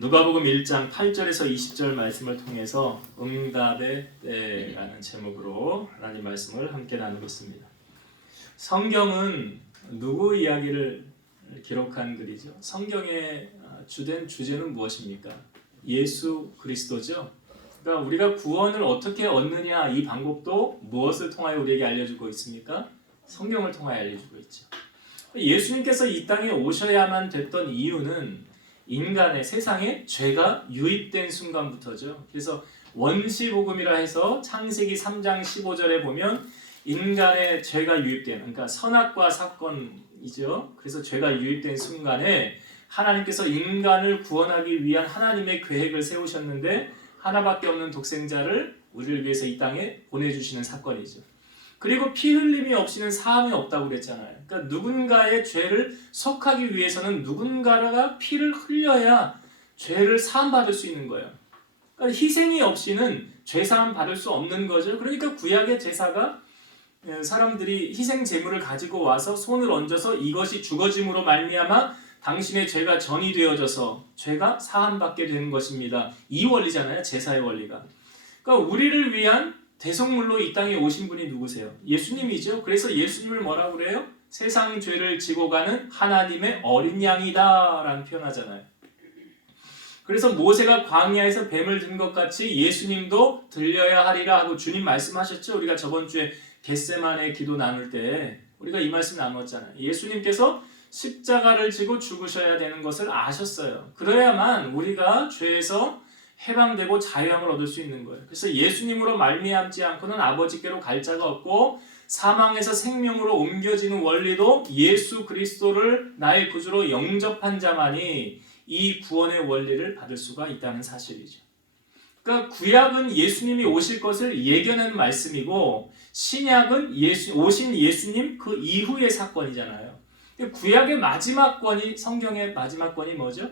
누가복음 1장 8절에서 20절 말씀을 통해서 응답의 때라는 제목으로 하나님 말씀을 함께 나누겠습니다. 성경은 누구 이야기를 기록한 글이죠? 성경의 주된 주제는 무엇입니까? 예수 그리스도죠. 그러니까 우리가 구원을 어떻게 얻느냐 이 방법도 무엇을 통하여 우리에게 알려주고 있습니까? 성경을 통하여 알려주고 있죠. 예수님께서 이 땅에 오셔야만 됐던 이유는 인간의 세상에 죄가 유입된 순간부터죠. 그래서 원시복음이라 해서 창세기 3장 15절에 보면 인간의 죄가 유입된, 그러니까 선악과 사건이죠. 그래서 죄가 유입된 순간에 하나님께서 인간을 구원하기 위한 하나님의 계획을 세우셨는데 하나밖에 없는 독생자를 우리를 위해서 이 땅에 보내주시는 사건이죠. 그리고 피 흘림이 없이는 사함이 없다고 그랬잖아요. 그러니까 누군가의 죄를 속하기 위해서는 누군가가 피를 흘려야 죄를 사함받을 수 있는 거예요. 그러니까 희생이 없이는 죄 사함 받을 수 없는 거죠. 그러니까 구약의 제사가 사람들이 희생 제물을 가지고 와서 손을 얹어서 이것이 죽어짐으로 말미암아 당신의 죄가 전이 되어져서 죄가 사함받게 되는 것입니다. 이 원리잖아요. 제사의 원리가. 그러니까 우리를 위한 대속물로 이 땅에 오신 분이 누구세요? 예수님이죠. 그래서 예수님을 뭐라고 그래요? 세상 죄를 지고 가는 하나님의 어린 양이다 라는 표현하잖아요. 그래서 모세가 광야에서 뱀을 든 것 같이 예수님도 들려야 하리라 하고 주님 말씀하셨죠. 우리가 저번 주에 겟세마네 기도 나눌 때 우리가 이 말씀 나눴잖아요. 예수님께서 십자가를 지고 죽으셔야 되는 것을 아셨어요. 그래야만 우리가 죄에서 해방되고 자유함을 얻을 수 있는 거예요. 그래서 예수님으로 말미암지 않고는 아버지께로 갈 자가 없고 사망에서 생명으로 옮겨지는 원리도 예수 그리스도를 나의 구주로 영접한 자만이 이 구원의 원리를 받을 수가 있다는 사실이죠. 그러니까 구약은 예수님이 오실 것을 예견한 말씀이고 신약은 오신 예수님 그 이후의 사건이잖아요. 구약의 마지막 권이 성경의 마지막 권이 뭐죠?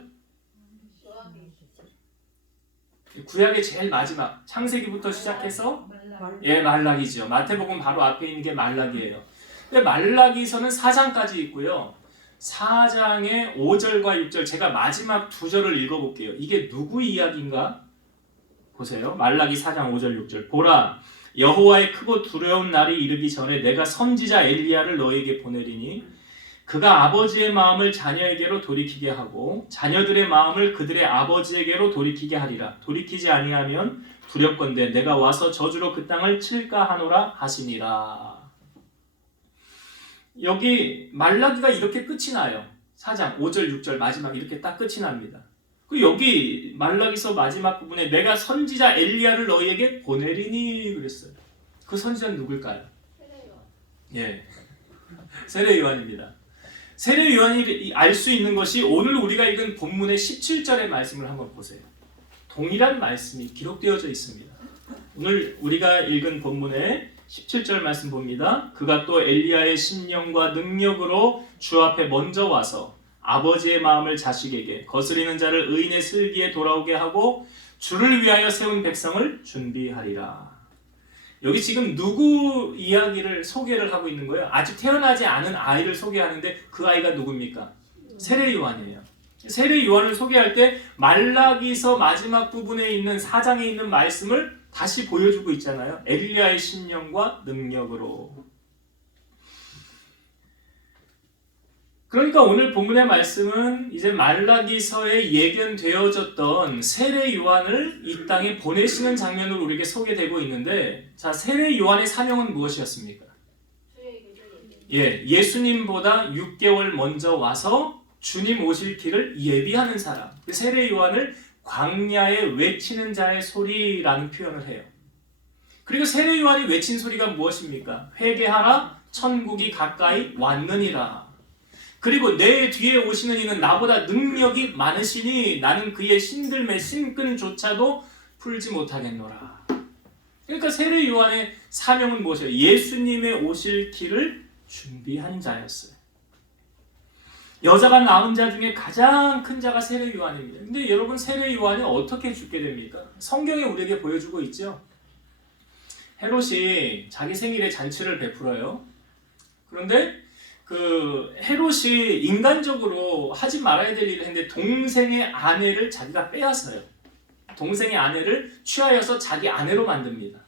구약의 제일 마지막 창세기부터 시작해서 말라기죠. 마태복음 바로 앞에 있는 게 말라기예요. 근데 말라기서는 4장까지 있고요. 4장의 5절과 6절 제가 마지막 두 절을 읽어볼게요. 이게 누구 이야기인가? 보세요. 말라기 4장 5절 6절 보라 여호와의 크고 두려운 날이 이르기 전에 내가 선지자 엘리야를 너에게 보내리니 그가 아버지의 마음을 자녀에게로 돌이키게 하고 자녀들의 마음을 그들의 아버지에게로 돌이키게 하리라. 돌이키지 아니하면 두렵건대 내가 와서 저주로 그 땅을 칠까 하노라 하시니라. 여기 말라기가 이렇게 끝이 나요. 4장 5절 6절 마지막 이렇게 딱 끝이 납니다. 그 여기 말라기서 마지막 부분에 내가 선지자 엘리야를 너희에게 보내리니 그랬어요. 그 선지자는 누굴까요? 세례 요한입니다. 세례 요한이 알 수 있는 것이 오늘 우리가 읽은 본문의 17절의 말씀을 한번 보세요. 동일한 말씀이 기록되어져 있습니다. 오늘 우리가 읽은 본문의 17절 말씀 봅니다. 그가 또 엘리야의 심령과 능력으로 주 앞에 먼저 와서 아버지의 마음을 자식에게 거스리는 자를 의인의 슬기에 돌아오게 하고 주를 위하여 세운 백성을 준비하리라. 여기 지금 누구 이야기를 소개를 하고 있는 거예요? 아직 태어나지 않은 아이를 소개하는데 그 아이가 누굽니까? 세례 요한이에요. 세례 요한을 소개할 때 말라기서 마지막 부분에 있는 4장에 있는 말씀을 다시 보여주고 있잖아요. 엘리야의 심령과 능력으로. 그러니까 오늘 본문의 말씀은 이제 말라기서에 예견되어졌던 세례 요한을 이 땅에 보내시는 장면으로 우리에게 소개되고 있는데, 자, 세례 요한의 사명은 무엇이었습니까? 예수님보다 6개월 먼저 와서 주님 오실 길을 예비하는 사람. 세례 요한을 광야에 외치는 자의 소리라는 표현을 해요. 그리고 세례 요한이 외친 소리가 무엇입니까? 회개하라, 천국이 가까이 왔느니라. 그리고 내 뒤에 오시는 이는 나보다 능력이 많으시니 나는 그의 신들매 신끈조차도 풀지 못하겠노라. 그러니까 세례 요한의 사명은 무엇이에요? 예수님의 오실 길을 준비한 자였어요. 여자가 낳은 자 중에 가장 큰 자가 세례 요한입니다. 근데 여러분 세례 요한이 어떻게 죽게 됩니까? 성경에 우리에게 보여주고 있죠. 헤롯이 자기 생일에 잔치를 베풀어요. 그런데 그 헤롯이 인간적으로 하지 말아야 될 일을 했는데 동생의 아내를 자기가 빼앗아요. 동생의 아내를 취하여서 자기 아내로 만듭니다.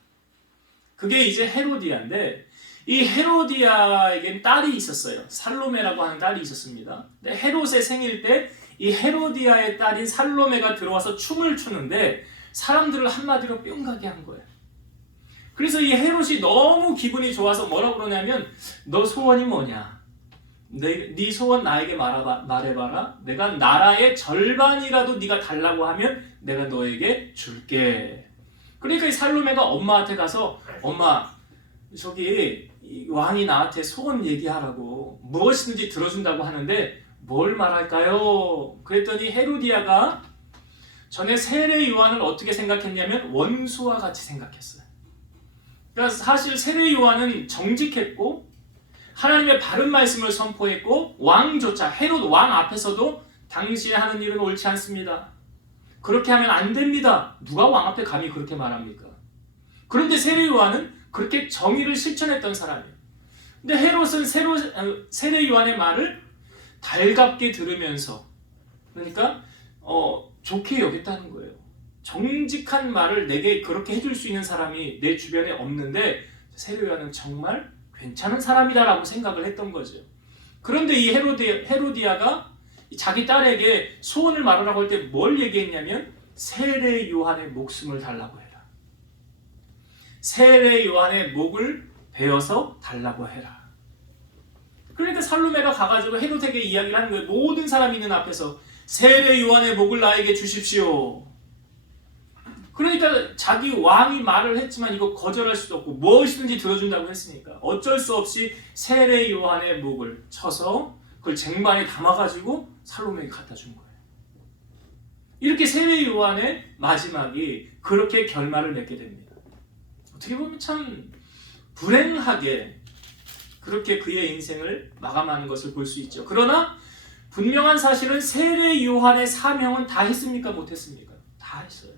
그게 이제 헤로디아인데 이 헤로디아에겐 딸이 있었어요. 살로메라고 하는 딸이 있었습니다. 근데 헤롯의 생일 때 이 헤로디아의 딸인 살로메가 들어와서 춤을 추는데 사람들을 한마디로 뿅 가게 한 거예요. 그래서 이 헤롯이 너무 기분이 좋아서 뭐라고 그러냐면 너 소원이 뭐냐? 네 소원 나에게 말해봐라. 내가 나라의 절반이라도 네가 달라고 하면 내가 너에게 줄게. 그러니까 이 살로메가 엄마한테 가서 엄마 저기 왕이 나한테 소원 얘기하라고 무엇이든지 들어준다고 하는데 뭘 말할까요? 그랬더니 헤로디아가 전에 세례 요한을 어떻게 생각했냐면 원수와 같이 생각했어요. 그러니까 사실 세례 요한은 정직했고 하나님의 바른 말씀을 선포했고 왕조차 헤롯 왕 앞에서도 당신이 하는 일은 옳지 않습니다. 그렇게 하면 안 됩니다. 누가 왕 앞에 감히 그렇게 말합니까? 그런데 세례 요한은 그렇게 정의를 실천했던 사람이에요. 근데 헤롯은 세례 요한의 말을 달갑게 들으면서 그러니까 좋게 여겼다는 거예요. 정직한 말을 내게 그렇게 해줄 수 있는 사람이 내 주변에 없는데 세례 요한은 정말 괜찮은 사람이다라고 생각을 했던 거죠. 그런데 이 헤로디아가 자기 딸에게 소원을 말하라고 할 때 뭘 얘기했냐면 세례 요한의 목숨을 달라고 해라. 세례 요한의 목을 베어서 달라고 해라. 그러니까 살로메가 가가지고 헤롯에게 이야기를 하는 거예요. 모든 사람이 있는 앞에서 세례 요한의 목을 나에게 주십시오. 그러니까 자기 왕이 말을 했지만 이거 거절할 수도 없고 무엇이든지 들어준다고 했으니까 어쩔 수 없이 세례 요한의 목을 쳐서 그걸 쟁반에 담아가지고 살로메에게 갖다 준 거예요. 이렇게 세례 요한의 마지막이 그렇게 결말을 맺게 됩니다. 어떻게 보면 참 불행하게 그렇게 그의 인생을 마감하는 것을 볼 수 있죠. 그러나 분명한 사실은 세례 요한의 사명은 다 했습니까? 못했습니까? 다 했어요.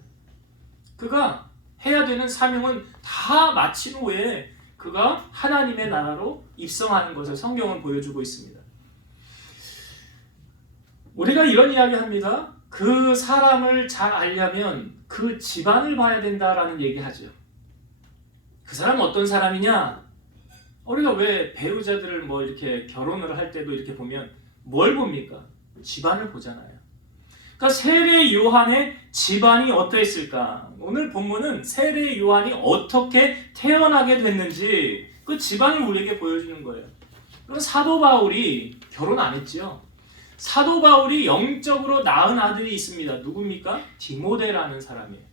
그가 해야 되는 사명은 다 마친 후에 그가 하나님의 나라로 입성하는 것을 성경은 보여주고 있습니다. 우리가 이런 이야기 합니다. 그 사람을 잘 알려면 그 집안을 봐야 된다라는 얘기하죠. 그 사람은 어떤 사람이냐? 우리가 왜 배우자들을 뭐 이렇게 결혼을 할 때도 이렇게 보면 뭘 봅니까? 집안을 보잖아요. 그러니까 세례 요한의 집안이 어떠했을까? 오늘 본문은 세례 요한이 어떻게 태어나게 됐는지 그 집안을 우리에게 보여주는 거예요. 그럼 사도 바울이 결혼 안 했죠? 사도 바울이 영적으로 낳은 아들이 있습니다. 누굽니까? 디모데라는 사람이에요.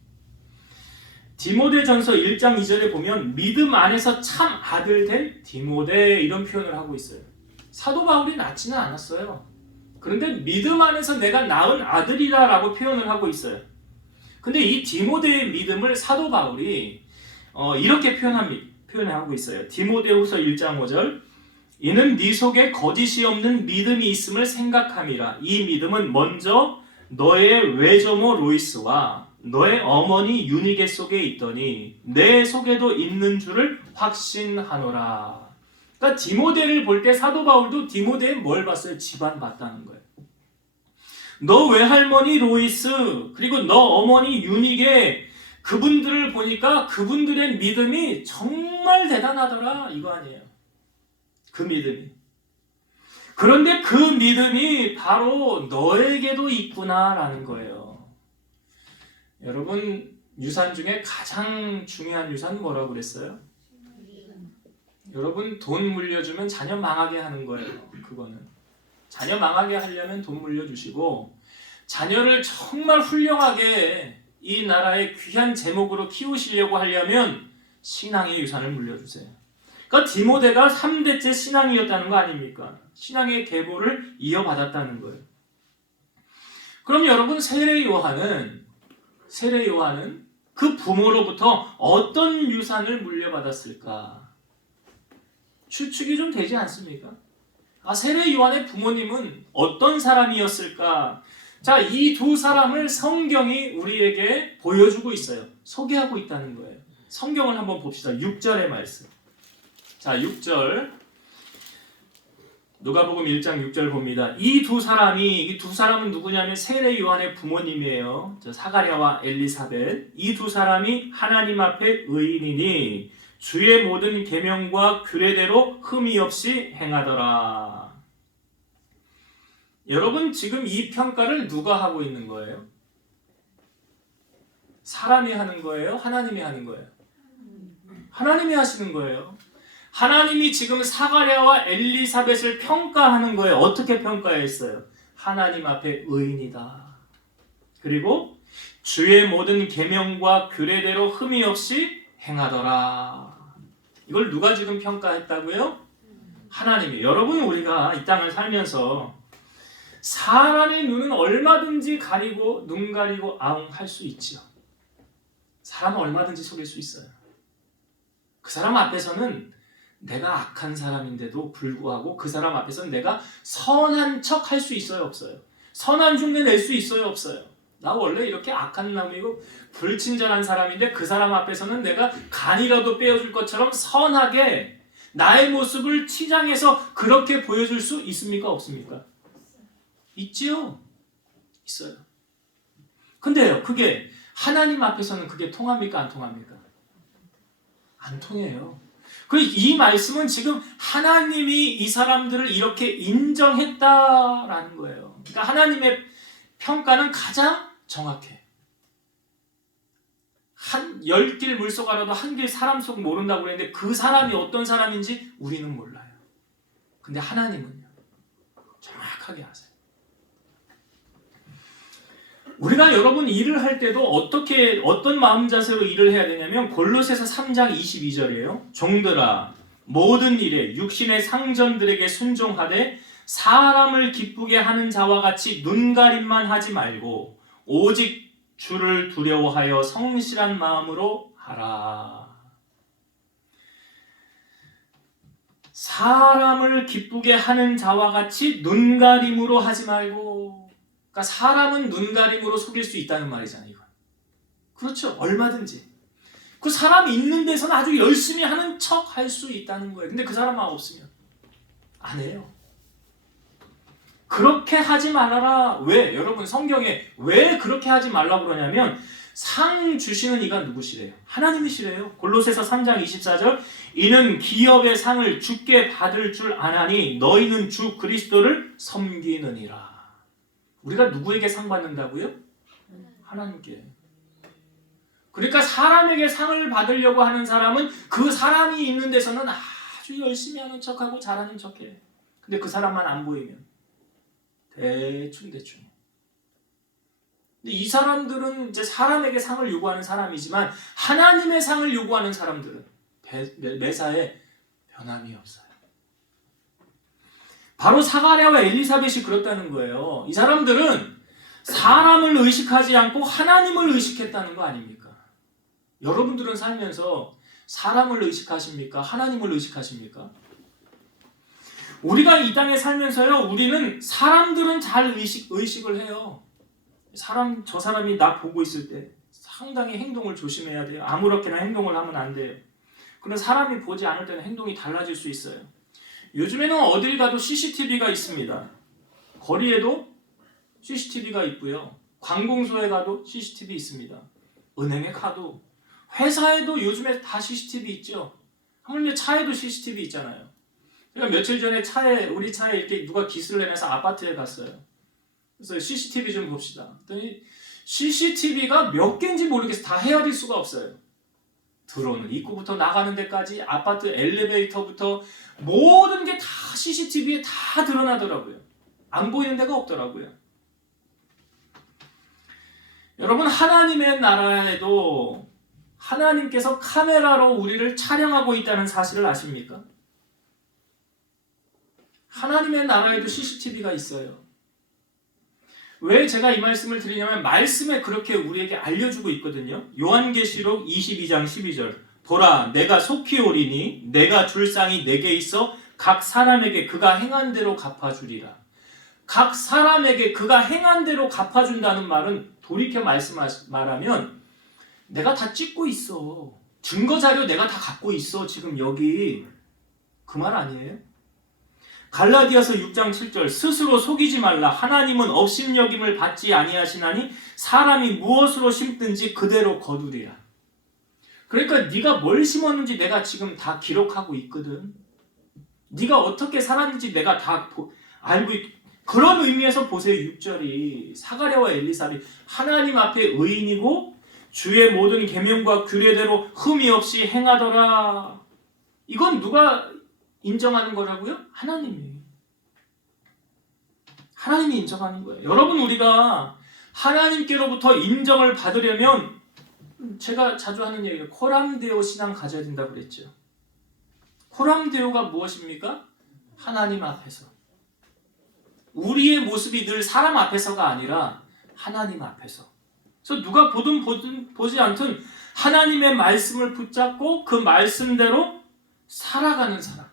디모데전서 1장 2절에 보면 믿음 안에서 참 아들 된 디모데 이런 표현을 하고 있어요. 사도 바울이 낳지는 않았어요. 그런데 믿음 안에서 내가 낳은 아들이라고 표현을 하고 있어요. 근데 이 디모데의 믿음을 사도 바울이 이렇게 표현하고 있어요. 디모데후서 1장 5절 이는 네 속에 거짓이 없는 믿음이 있음을 생각함이라. 이 믿음은 먼저 너의 외조모 로이스와 너의 어머니 유니게 속에 있더니 내 속에도 있는 줄을 확신하노라. 그러니까 디모데를 볼 때 사도 바울도 디모데에 뭘 봤어요? 집안 봤다는 거예요. 너 외할머니 로이스 그리고 너 어머니 유니게 그분들을 보니까 그분들의 믿음이 정말 대단하더라 이거 아니에요. 그 믿음이. 그런데 그 믿음이 바로 너에게도 있구나라는 거예요. 여러분 유산 중에 가장 중요한 유산 뭐라고 그랬어요? 여러분 돈 물려주면 자녀 망하게 하는 거예요. 그거는 자녀 망하게 하려면 돈 물려주시고 자녀를 정말 훌륭하게 이 나라의 귀한 제목으로 키우시려고 하려면 신앙의 유산을 물려주세요. 그러니까 디모데가 3대째 신앙이었다는 거 아닙니까? 신앙의 계보를 이어받았다는 거예요. 그럼 여러분 세례 요한은 그 부모로부터 어떤 유산을 물려받았을까? 추측이 좀 되지 않습니까? 세례 요한의 부모님은 어떤 사람이었을까? 자, 이 두 사람을 성경이 우리에게 보여주고 있어요. 소개하고 있다는 거예요. 성경을 한번 봅시다. 6절의 말씀. 자, 6절. 누가복음 1장 6절 봅니다. 이 두 사람은 누구냐면 세례 요한의 부모님이에요. 사가랴와 엘리사벳. 이 두 사람이 하나님 앞에 의인이니 주의 모든 계명과 규례대로 흠이 없이 행하더라. 여러분, 지금 이 평가를 누가 하고 있는 거예요? 사람이 하는 거예요? 하나님이 하는 거예요? 하나님이 하시는 거예요. 하나님이 지금 사가랴와 엘리사벳을 평가하는 거예요. 어떻게 평가했어요? 하나님 앞에 의인이다. 그리고 주의 모든 계명과 규례대로 흠이 없이 행하더라. 이걸 누가 지금 평가했다고요? 하나님이. 여러분, 우리가 이 땅을 살면서 사람의 눈은 얼마든지 가리고 눈 가리고 아웅할 수 있죠. 사람은 얼마든지 속일 수 있어요. 그 사람 앞에서는 내가 악한 사람인데도 불구하고 그 사람 앞에서는 내가 선한 척 할 수 있어요, 없어요? 선한 흉내 낼 수 있어요, 없어요? 나 원래 이렇게 악한 놈이고 불친절한 사람인데 그 사람 앞에서는 내가 간이라도 빼어줄 것처럼 선하게 나의 모습을 치장해서 그렇게 보여줄 수 있습니까, 없습니까? 있지요? 있어요. 근데요, 그게 하나님 앞에서는 그게 통합니까, 안 통합니까? 안 통해요. 이 말씀은 지금 하나님이 이 사람들을 이렇게 인정했다라는 거예요. 그러니까 하나님의 평가는 가장 정확해. 10길 물속 알아도 1길 사람 속 모른다고 그랬는데 그 사람이 어떤 사람인지 우리는 몰라요. 근데 하나님은요, 정확하게 아세요. 우리가 여러분 일을 할 때도 어떤 마음 자세로 일을 해야 되냐면 골로새서 3장 22절이에요. 종들아 모든 일에 육신의 상전들에게 순종하되 사람을 기쁘게 하는 자와 같이 눈가림만 하지 말고 오직 주를 두려워하여 성실한 마음으로 하라. 사람을 기쁘게 하는 자와 같이 눈가림으로 하지 말고. 그러니까 사람은 눈가림으로 속일 수 있다는 말이잖아요. 이건. 그렇죠. 얼마든지. 그 사람이 있는 데서는 아주 열심히 하는 척 할 수 있다는 거예요. 근데 그 사람만 없으면 안 해요. 그렇게 하지 말아라. 왜? 여러분 성경에 왜 그렇게 하지 말라고 그러냐면 상 주시는 이가 누구시래요? 하나님이시래요. 골로새서 3장 24절 이는 기업의 상을 주께 받을 줄 아나니 너희는 주 그리스도를 섬기느니라. 우리가 누구에게 상 받는다고요? 하나님께. 그러니까 사람에게 상을 받으려고 하는 사람은 그 사람이 있는 데서는 아주 열심히 하는 척하고 잘하는 척해. 근데 그 사람만 안 보이면 대충. 근데 이 사람들은 이제 사람에게 상을 요구하는 사람이지만 하나님의 상을 요구하는 사람들은 매사에 변함이 없어요. 바로 사가랴와 엘리사벳이 그렇다는 거예요. 이 사람들은 사람을 의식하지 않고 하나님을 의식했다는 거 아닙니까? 여러분들은 살면서 사람을 의식하십니까? 하나님을 의식하십니까? 우리가 이 땅에 살면서요, 우리는 사람들은 잘 의식을 해요. 저 사람이 나 보고 있을 때 상당히 행동을 조심해야 돼요. 아무렇게나 행동을 하면 안 돼요. 그런 사람이 보지 않을 때는 행동이 달라질 수 있어요. 요즘에는 어딜 가도 CCTV가 있습니다. 거리에도 CCTV가 있고요. 관공서에 가도 CCTV 있습니다. 은행에 가도, 회사에도 요즘에 다 CCTV 있죠. 하물며 차에도 CCTV 있잖아요. 제가 며칠 전에 우리 차에 이렇게 누가 기스를 내면서 아파트에 갔어요. 그래서 CCTV 좀 봅시다. 그랬더니 CCTV가 몇 개인지 모르겠어요. 다 헤아릴 수가 없어요. 들어오는 입구부터 나가는 데까지 아파트 엘리베이터부터 모든 게 다 CCTV에 다 드러나더라고요. 안 보이는 데가 없더라고요. 여러분 하나님의 나라에도 하나님께서 카메라로 우리를 촬영하고 있다는 사실을 아십니까? 하나님의 나라에도 CCTV가 있어요. 왜 제가 이 말씀을 드리냐면 말씀에 그렇게 우리에게 알려주고 있거든요. 요한계시록 22장 12절 보라 내가 속히 오리니 내가 줄 상이 내게 있어 각 사람에게 그가 행한 대로 갚아주리라. 각 사람에게 그가 행한 대로 갚아준다는 말은 돌이켜 말하면 내가 다 찍고 있어. 증거자료 내가 다 갖고 있어. 지금 여기 그 말 아니에요? 갈라디아서 6장 7절 스스로 속이지 말라. 하나님은 업신여김을 받지 아니하시나니 사람이 무엇으로 심든지 그대로 거두리라. 그러니까 네가 뭘 심었는지 내가 지금 다 기록하고 있거든. 네가 어떻게 살았는지 내가 다 알고 그런 의미에서 보세요. 6절이 사가랴와 엘리사벳이 하나님 앞에 의인이고 주의 모든 계명과 규례대로 흠이 없이 행하더라. 이건 누가 인정하는 거라고요? 하나님이 인정하는 거예요. 여러분, 우리가 하나님께로부터 인정을 받으려면 제가 자주 하는 얘기예요. 코람데오 신앙 가져야 된다고 그랬죠. 코람데오가 무엇입니까? 하나님 앞에서. 우리의 모습이 늘 사람 앞에서가 아니라 하나님 앞에서. 그래서 누가 보든 보지 않든 하나님의 말씀을 붙잡고 그 말씀대로 살아가는 사람.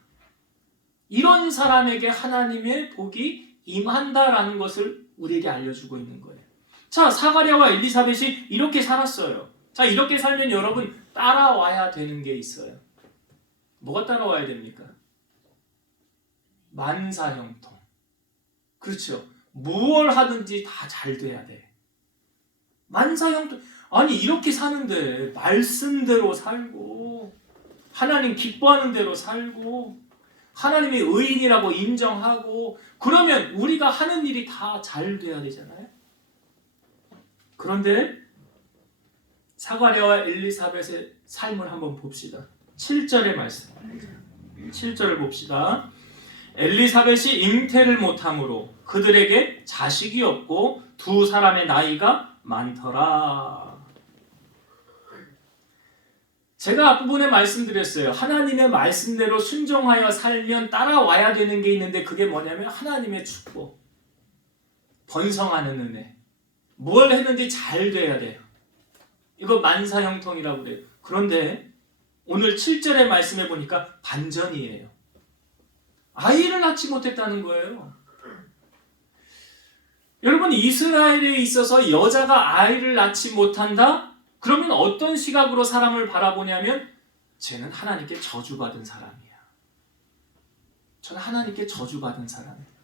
이런 사람에게 하나님의 복이 임한다라는 것을 우리에게 알려주고 있는 거예요. 자, 사가랴와 엘리사벳이 이렇게 살았어요. 자, 이렇게 살면 여러분 따라와야 되는 게 있어요. 뭐가 따라와야 됩니까? 만사형통. 그렇죠. 무얼 하든지 다 잘 돼야 돼. 만사형통. 아니, 이렇게 사는데 말씀대로 살고 하나님 기뻐하는 대로 살고 하나님의 의인이라고 인정하고 그러면 우리가 하는 일이 다 잘 돼야 되잖아요. 그런데 사가랴와 엘리사벳의 삶을 한번 봅시다. 7절의 말씀. 7절을 봅시다. 엘리사벳이 잉태를 못함으로 그들에게 자식이 없고 두 사람의 나이가 많더라. 제가 앞부분에 말씀드렸어요. 하나님의 말씀대로 순종하여 살면 따라와야 되는 게 있는데 그게 뭐냐면 하나님의 축복, 번성하는 은혜. 뭘 했는지 잘 돼야 돼요. 이거 만사형통이라고 그래요. 그런데 오늘 7절의 말씀에 보니까 반전이에요. 아이를 낳지 못했다는 거예요. 여러분, 이스라엘에 있어서 여자가 아이를 낳지 못한다? 그러면 어떤 시각으로 사람을 바라보냐면 쟤는 하나님께 저주받은 사람이야. 저는 하나님께 저주받은 사람이에요.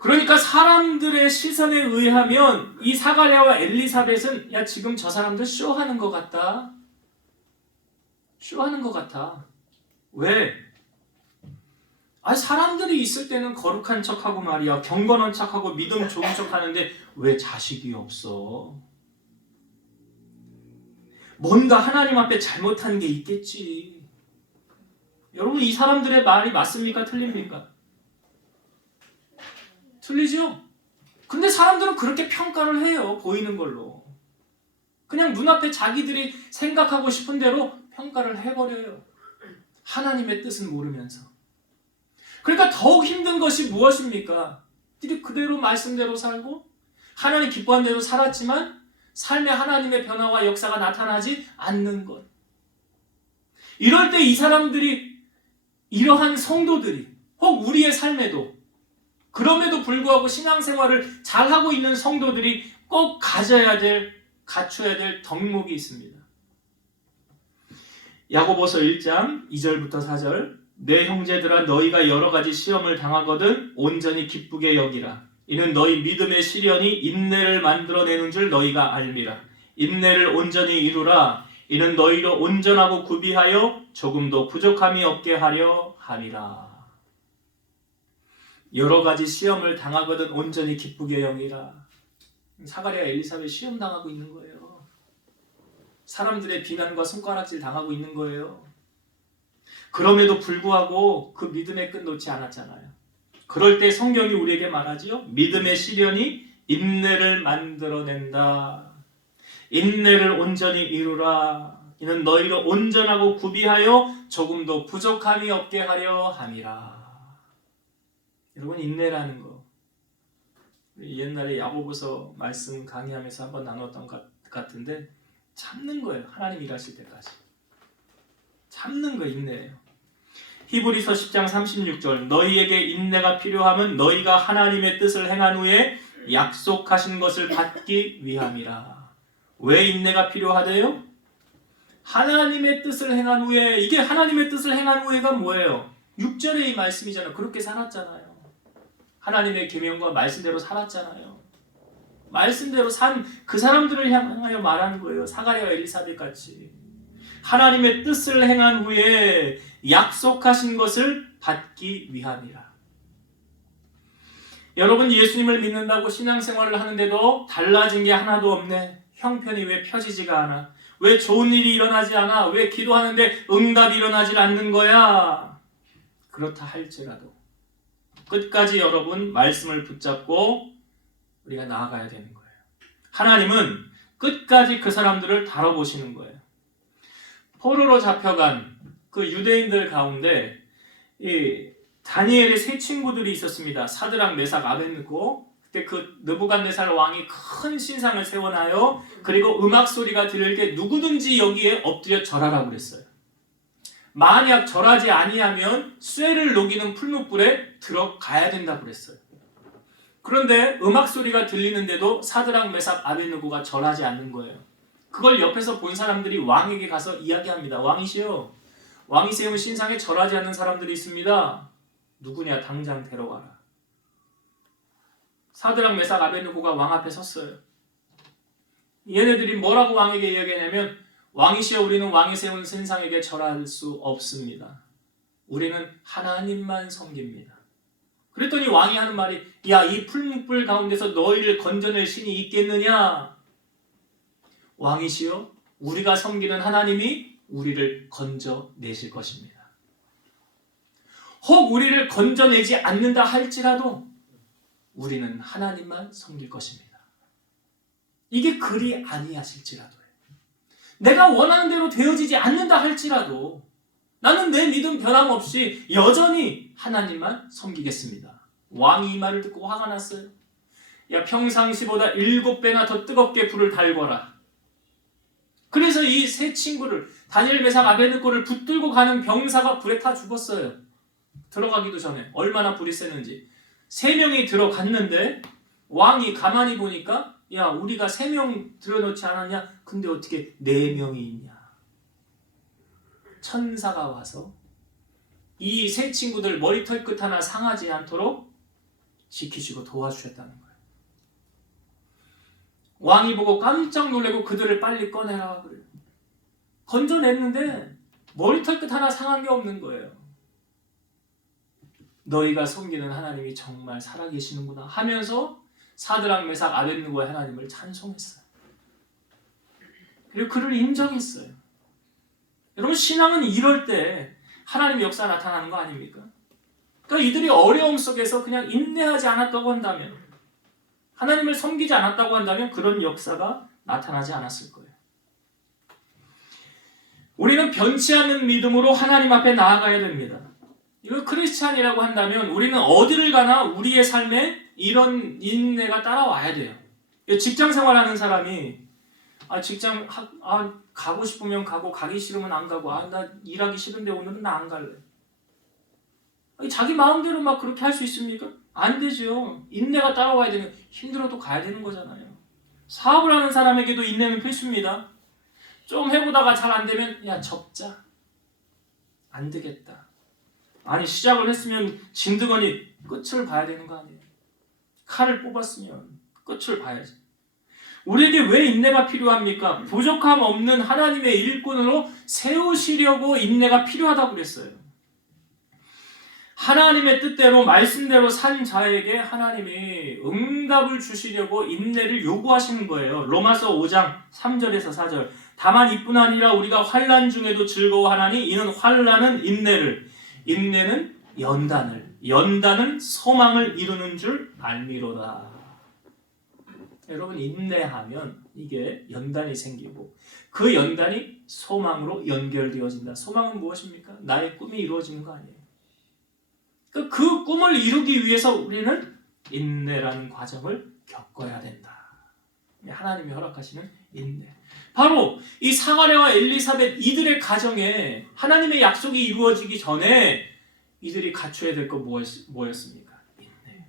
그러니까 사람들의 시선에 의하면 이 사가랴와 엘리사벳은 야, 지금 저 사람들 쇼하는 것 같다. 쇼하는 것 같아. 왜? 아니, 사람들이 있을 때는 거룩한 척하고 말이야, 경건한 척하고 믿음 좋은 척하는데 왜 자식이 없어? 뭔가 하나님 앞에 잘못한 게 있겠지. 여러분, 이 사람들의 말이 맞습니까? 틀립니까? 틀리죠? 근데 사람들은 그렇게 평가를 해요. 보이는 걸로. 그냥 눈앞에 자기들이 생각하고 싶은 대로 평가를 해버려요. 하나님의 뜻은 모르면서. 그러니까 더욱 힘든 것이 무엇입니까? 그대로 말씀대로 살고 하나님 기뻐하는 대로 살았지만 삶에 하나님의 변화와 역사가 나타나지 않는 것. 이럴 때 이 사람들이, 이러한 성도들이, 혹 우리의 삶에도 그럼에도 불구하고 신앙생활을 잘하고 있는 성도들이 꼭 갖춰야 될 덕목이 있습니다. 야고보서 1장 2절부터 4절. 내 형제들아, 너희가 여러 가지 시험을 당하거든 온전히 기쁘게 여기라. 이는 너희 믿음의 시련이 인내를 만들어내는 줄 너희가 알미라. 인내를 온전히 이루라. 이는 너희로 온전하고 구비하여 조금도 부족함이 없게 하려 함이라. 여러 가지 시험을 당하거든 온전히 기쁘게 여기라. 사가랴 엘리사벳 시험 당하고 있는 거예요. 사람들의 비난과 손가락질 당하고 있는 거예요. 그럼에도 불구하고 그 믿음의 끈 놓지 않았잖아요. 그럴 때 성경이 우리에게 말하지요. 믿음의 시련이 인내를 만들어낸다. 인내를 온전히 이루라. 이는 너희로 온전하고 구비하여 조금도 부족함이 없게 하려 함이라. 여러분, 인내라는 거, 우리 옛날에 야고보서 말씀 강의하면서 한번 나눴던 것 같은데 참는 거예요. 하나님 일하실 때까지 참는 거 인내예요. 히브리서 10장 36절. 너희에게 인내가 필요함은 너희가 하나님의 뜻을 행한 후에 약속하신 것을 받기 위함이라. 왜 인내가 필요하대요? 하나님의 뜻을 행한 후에, 이게 하나님의 뜻을 행한 후에가 뭐예요? 6절의 이 말씀이잖아요. 그렇게 살았잖아요. 하나님의 계명과 말씀대로 살았잖아요. 말씀대로 산 그 사람들을 향하여 말하는 거예요. 사가랴와 엘리사벳 같이. 하나님의 뜻을 행한 후에 약속하신 것을 받기 위함이라. 여러분, 예수님을 믿는다고 신앙생활을 하는데도 달라진 게 하나도 없네. 형편이 왜 펴지지가 않아? 왜 좋은 일이 일어나지 않아? 왜 기도하는데 응답이 일어나질 않는 거야? 그렇다 할지라도 끝까지 여러분 말씀을 붙잡고 우리가 나아가야 되는 거예요. 하나님은 끝까지 그 사람들을 다뤄보시는 거예요. 포로로 잡혀간 그 유대인들 가운데 이 다니엘의 세 친구들이 있었습니다. 사드락, 메삭, 아벳느고. 그때 그 느부갓네살 왕이 큰 신상을 세워놔요. 그리고 음악 소리가 들리게 누구든지 여기에 엎드려 절하라고 그랬어요. 만약 절하지 아니하면 쇠를 녹이는 풀무불에 들어가야 된다고 그랬어요. 그런데 음악 소리가 들리는데도 사드락, 메삭, 아벳느고가 절하지 않는 거예요. 그걸 옆에서 본 사람들이 왕에게 가서 이야기합니다. 왕이시여, 왕이 세운 신상에 절하지 않는 사람들이 있습니다. 누구냐? 당장 데려와라. 사드락, 메삭, 아벳느고가 왕 앞에 섰어요. 얘네들이 뭐라고 왕에게 이야기하냐면, 왕이시여, 우리는 왕이 세운 신상에게 절할 수 없습니다. 우리는 하나님만 섬깁니다. 그랬더니 왕이 하는 말이, 야, 이 풀무불 가운데서 너희를 건져낼 신이 있겠느냐? 왕이시여, 우리가 섬기는 하나님이 우리를 건져내실 것입니다. 혹 우리를 건져내지 않는다 할지라도 우리는 하나님만 섬길 것입니다. 이게 그리 아니하실지라도요. 내가 원하는 대로 되어지지 않는다 할지라도 나는 내 믿음 변함없이 여전히 하나님만 섬기겠습니다. 왕이 이 말을 듣고 화가 났어요. 야, 평상시보다 7배나 더 뜨겁게 불을 달궈라. 그래서 이 세 친구를, 다니엘, 메삭, 아벳느고를 붙들고 가는 병사가 불에 타 죽었어요. 들어가기도 전에. 얼마나 불이 셌는지. 3명이 들어갔는데 왕이 가만히 보니까, 야, 우리가 3명 들여놓지 않았냐? 근데 어떻게 4명이 있냐? 천사가 와서 이 세 친구들 머리털 끝 하나 상하지 않도록 지키시고 도와주셨다는 거예요. 왕이 보고 깜짝 놀래고 그들을 빨리 꺼내라 그래요. 건져냈는데 머리털 끝 하나 상한 게 없는 거예요. 너희가 섬기는 하나님이 정말 살아계시는구나 하면서 사드락, 메삭, 아벳느고의 하나님을 찬송했어요. 그리고 그를 인정했어요. 여러분, 신앙은 이럴 때 하나님의 역사가 나타나는 거 아닙니까? 그러니까 이들이 어려움 속에서 그냥 인내하지 않았다고 한다면, 하나님을 섬기지 않았다고 한다면 그런 역사가 나타나지 않았을 거예요. 우리는 변치 않는 믿음으로 하나님 앞에 나아가야 됩니다. 이걸 크리스찬이라고 한다면 우리는 어디를 가나 우리의 삶에 이런 인내가 따라와야 돼요. 직장 생활하는 사람이 직장 가고 싶으면 가고 가기 싫으면 안 가고 나 일하기 싫은데 오늘은 나 안 갈래. 자기 마음대로 막 그렇게 할 수 있습니까? 안 되죠. 인내가 따라와야 되면 힘들어도 가야 되는 거잖아요. 사업을 하는 사람에게도 인내는 필수입니다. 좀 해보다가 잘 안 되면 야, 접자. 안 되겠다. 아니, 시작을 했으면 진드거니 끝을 봐야 되는 거 아니에요. 칼을 뽑았으면 끝을 봐야지. 우리에게 왜 인내가 필요합니까? 부족함 없는 하나님의 일꾼으로 세우시려고 인내가 필요하다고 그랬어요. 하나님의 뜻대로 말씀대로 산 자에게 하나님이 응답을 주시려고 인내를 요구하시는 거예요. 로마서 5장 3절에서 4절. 다만 이뿐 아니라 우리가 환난 중에도 즐거워하나니 이는 환난은 인내를, 인내는 연단을, 연단은 소망을 이루는 줄 알미로다. 여러분, 인내하면 이게 연단이 생기고 그 연단이 소망으로 연결되어진다. 소망은 무엇입니까? 나의 꿈이 이루어지는 거 아니에요. 그 꿈을 이루기 위해서 우리는 인내라는 과정을 겪어야 된다. 하나님이 허락하시는 인내. 바로 이 사가랴와 엘리사벳 이들의 가정에 하나님의 약속이 이루어지기 전에 이들이 갖춰야 될 거 뭐였습니까? 인내.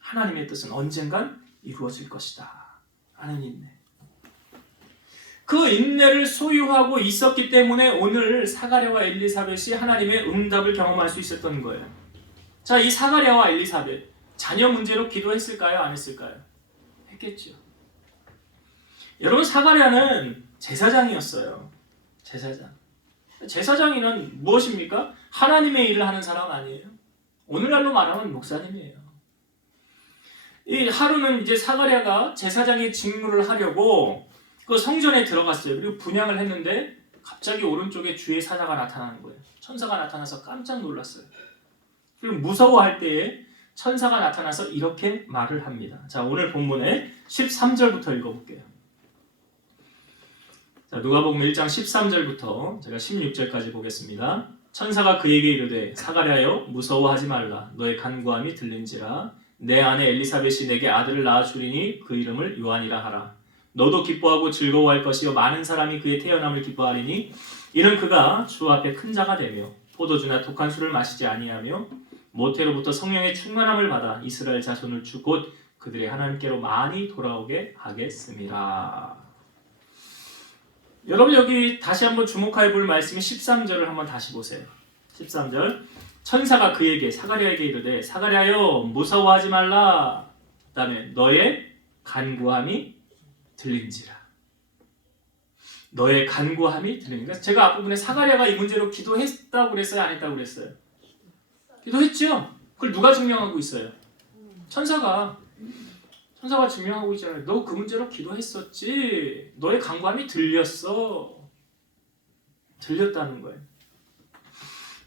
하나님의 뜻은 언젠간 이루어질 것이다. 라는 인내. 그 인내를 소유하고 있었기 때문에 오늘 사가랴와 엘리사벳이 하나님의 응답을 경험할 수 있었던 거예요. 자, 이 사가랴와 엘리사벳 자녀 문제로 기도했을까요? 안 했을까요? 했겠죠. 여러분, 사가랴는 제사장이었어요. 제사장. 제사장이란 무엇입니까? 하나님의 일을 하는 사람 아니에요? 오늘날로 말하면 목사님이에요. 이 하루는 이제 사가랴가 제사장의 직무를 하려고 그 성전에 들어갔어요. 그리고 분향을 했는데 갑자기 오른쪽에 주의 사자가 나타나는 거예요. 천사가 나타나서 깜짝 놀랐어요. 그리고 무서워할 때에 천사가 나타나서 이렇게 말을 합니다. 자, 오늘 본문에 13절부터 읽어볼게요. 자, 누가복음 1장 13절부터 제가 16절까지 보겠습니다. 천사가 그에게 이르되 사가랴여 무서워하지 말라. 너의 간구함이 들린지라. 내 아내 엘리사벳이 내게 아들을 낳아주리니 그 이름을 요한이라 하라. 너도 기뻐하고 즐거워할 것이요 많은 사람이 그의 태어남을 기뻐하리니 이는 그가 주 앞에 큰 자가 되며 포도주나 독한 술을 마시지 아니하며 모태로부터 성령의 충만함을 받아 이스라엘 자손을 주 곧 그들의 하나님께로 많이 돌아오게 하겠습니다. 여러분, 여기 다시 한번 주목해 볼 말씀이 13절을 한번 다시 보세요. 13절. 천사가 그에게 사가랴에게 이르되 사가랴여 무서워하지 말라. 그 다음에 너의 간구함이 들린지라. 너의 간구함이 들린지라. 제가 앞부분에 사가랴가 이 문제로 기도했다고 그랬어요? 안 했다고 그랬어요? 기도했죠? 그걸 누가 증명하고 있어요? 천사가 증명하고 있잖아요. 너 그 문제로 기도했었지. 너의 간구함이 들렸어. 들렸다는 거예요.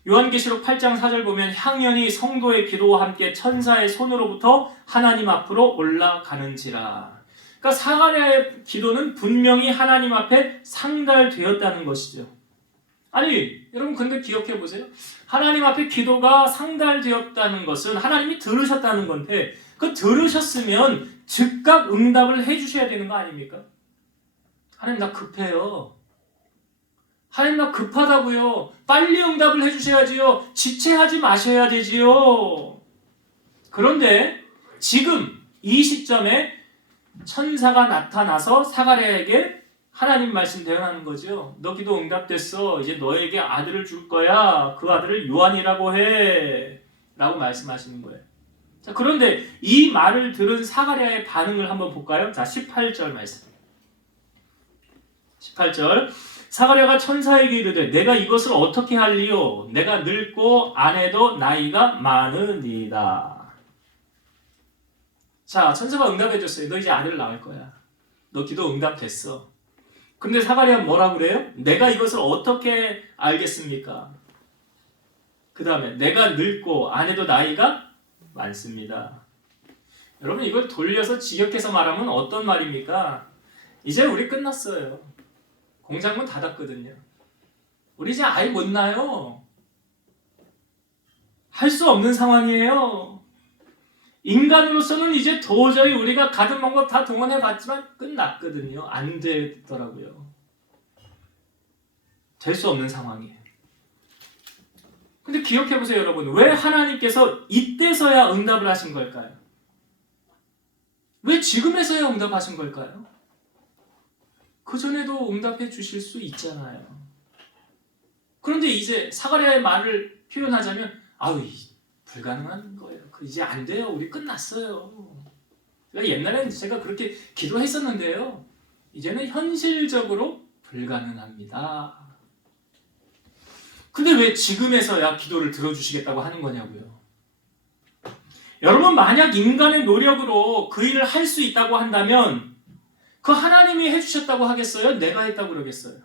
요한계시록 8장 4절 보면 향연이 성도의 기도와 함께 천사의 손으로부터 하나님 앞으로 올라가는지라. 그러니까 사가랴의 기도는 분명히 하나님 앞에 상달되었다는 것이죠. 아니, 여러분 근데 기억해 보세요. 하나님 앞에 기도가 상달되었다는 것은 하나님이 들으셨다는 건데 그 들으셨으면 즉각 응답을 해주셔야 되는 거 아닙니까? 하나님 나 급해요. 하나님 나 급하다고요. 빨리 응답을 해주셔야지요. 지체하지 마셔야 되지요. 그런데 지금 이 시점에 천사가 나타나서 사가랴에게 하나님 말씀 대언하는 거죠. 너 기도 응답됐어. 이제 너에게 아들을 줄 거야. 그 아들을 요한이라고 해. 라고 말씀하시는 거예요. 자, 그런데 이 말을 들은 사가랴의 반응을 한번 볼까요? 자, 18절 말씀. 18절. 사가랴가 천사에게 이르되 내가 이것을 어떻게 할리요? 내가 늙고 아내도 나이가 많으니이다. 자, 천사가 응답해줬어요. 너 이제 아들을 낳을 거야. 너 기도 응답됐어. 근데 사가랴는 뭐라고 그래요? 내가 이것을 어떻게 알겠습니까? 그 다음에 내가 늙고 아내도 나이가 많습니다. 여러분, 이걸 돌려서 직역해서 말하면 어떤 말입니까? 이제 우리 끝났어요. 공장문 닫았거든요. 우리 이제 아이 못 낳아요. 할 수 없는 상황이에요. 인간으로서는 이제 도저히 우리가 가든 방법 다 동원해봤지만 끝났거든요. 안 되더라고요. 될 수 없는 상황이에요. 근데 기억해보세요, 여러분. 왜 하나님께서 이때서야 응답을 하신 걸까요? 왜 지금에서야 응답하신 걸까요? 그전에도 응답해 주실 수 있잖아요. 그런데 이제 사가랴의 말을 표현하자면 아우, 불가능한 거예요. 이제 안 돼요. 우리 끝났어요. 그러니까 옛날에는 제가 그렇게 기도했었는데요. 이제는 현실적으로 불가능합니다. 근데 왜 지금에서야 기도를 들어주시겠다고 하는 거냐고요. 여러분, 만약 인간의 노력으로 그 일을 할 수 있다고 한다면 그 하나님이 해주셨다고 하겠어요? 내가 했다고 그러겠어요?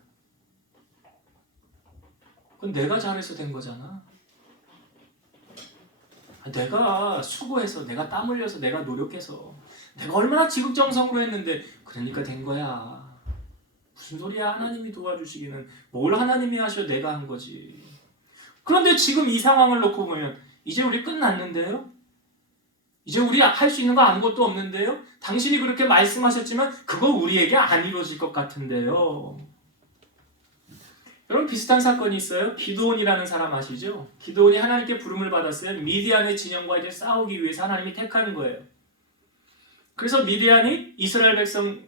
그건 내가 잘해서 된 거잖아. 내가 수고해서, 내가 땀 흘려서, 내가 노력해서, 내가 얼마나 지극정성으로 했는데 그러니까 된 거야. 무슨 소리야? 하나님이 도와주시기는. 뭘 하나님이 하셔? 내가 한 거지. 그런데 지금 이 상황을 놓고 보면 이제 우리 끝났는데요? 이제 우리 할 수 있는 거 아무것도 없는데요? 당신이 그렇게 말씀하셨지만 그거 우리에게 안 이루어질 것 같은데요? 여러분, 비슷한 사건이 있어요. 기드온이라는 사람 아시죠? 기드온이 하나님께 부름을 받았어요. 미디안의 진영과 이제 싸우기 위해서 하나님이 택하는 거예요. 그래서 기드온이 이스라엘 백성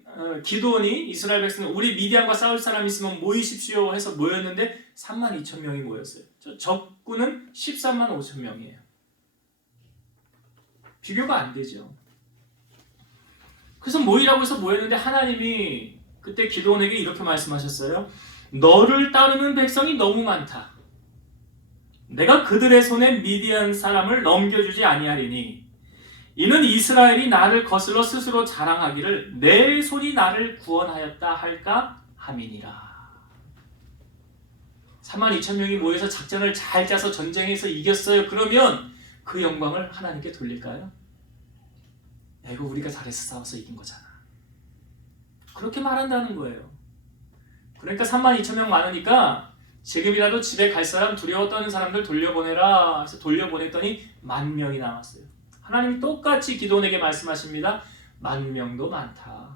우리 미디안과 싸울 사람 있으면 모이십시오 해서 모였는데 32,000명이 모였어요. 적군은 135,000명이에요. 비교가 안 되죠. 그래서 모이라고 해서 모였는데 하나님이 그때 기드온에게 이렇게 말씀하셨어요. 너를 따르는 백성이 너무 많다. 내가 그들의 손에 미디안 사람을 넘겨주지 아니하리니 이는 이스라엘이 나를 거슬러 스스로 자랑하기를 내 손이 나를 구원하였다 할까 함이니라. 32,000명이 모여서 작전을 잘 짜서 전쟁에서 이겼어요. 그러면 그 영광을 하나님께 돌릴까요? 야, 이거 우리가 잘해서 싸워서 이긴 거잖아. 그렇게 말한다는 거예요. 그러니까 32,000명 많으니까 지금이라도 집에 갈 사람 두려워 떠는 사람들 돌려보내라 해서 돌려보냈더니 10,000명이 남았어요. 하나님이 똑같이 기드온에게 말씀하십니다. 10,000명도 많다.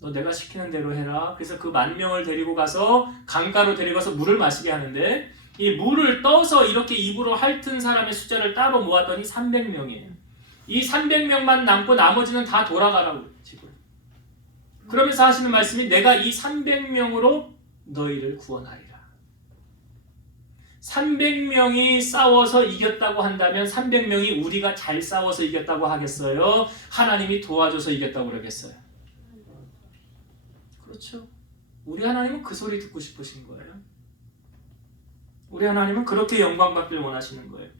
너 내가 시키는 대로 해라. 그래서 그 10,000명을 데리고 가서 강가로 데리고가서 물을 마시게 하는데 이 물을 떠서 이렇게 입으로 핥은 사람의 숫자를 따로 모았더니 300명이에요. 이 300명만 남고 나머지는 다 돌아가라고 집으로. 그러면서 하시는 말씀이 내가 이 300명으로 너희를 구원하리라. 300명이 싸워서 이겼다고 한다면 300명이 우리가 잘 싸워서 이겼다고 하겠어요? 하나님이 도와줘서 이겼다고 그러겠어요? 그렇죠. 우리 하나님은 그 소리 듣고 싶으신 거예요. 우리 하나님은 그렇게 영광받길 원하시는 거예요.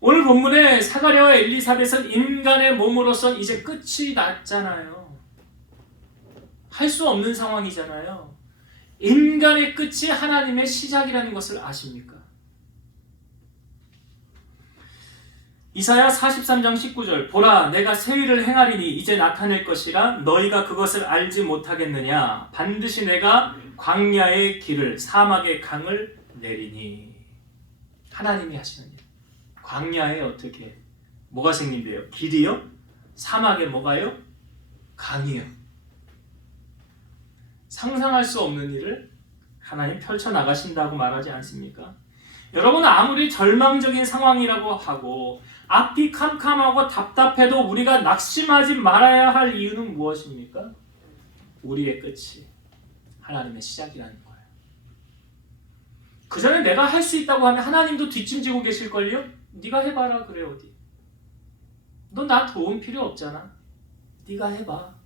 오늘 본문에 사가랴와 엘리사벳은 인간의 몸으로선 이제 끝이 났잖아요. 할 수 없는 상황이잖아요. 인간의 끝이 하나님의 시작이라는 것을 아십니까? 이사야 43장 19절 보라 내가 새 일을 행하리니 이제 나타낼 것이라 너희가 그것을 알지 못하겠느냐 반드시 내가 광야의 길을 사막의 강을 내리니. 하나님이 하시는 일. 광야에 어떻게 뭐가 생긴대요? 길이요? 사막에 뭐가요? 강이요. 상상할 수 없는 일을 하나님 펼쳐나가신다고 말하지 않습니까? 여러분 아무리 절망적인 상황이라고 하고 앞이 캄캄하고 답답해도 우리가 낙심하지 말아야 할 이유는 무엇입니까? 우리의 끝이 하나님의 시작이라는 거예요. 그 전에 내가 할 수 있다고 하면 하나님도 뒷짐지고 계실걸요? 네가 해봐라 그래 어디. 너 나 도움 필요 없잖아. 네가 해봐.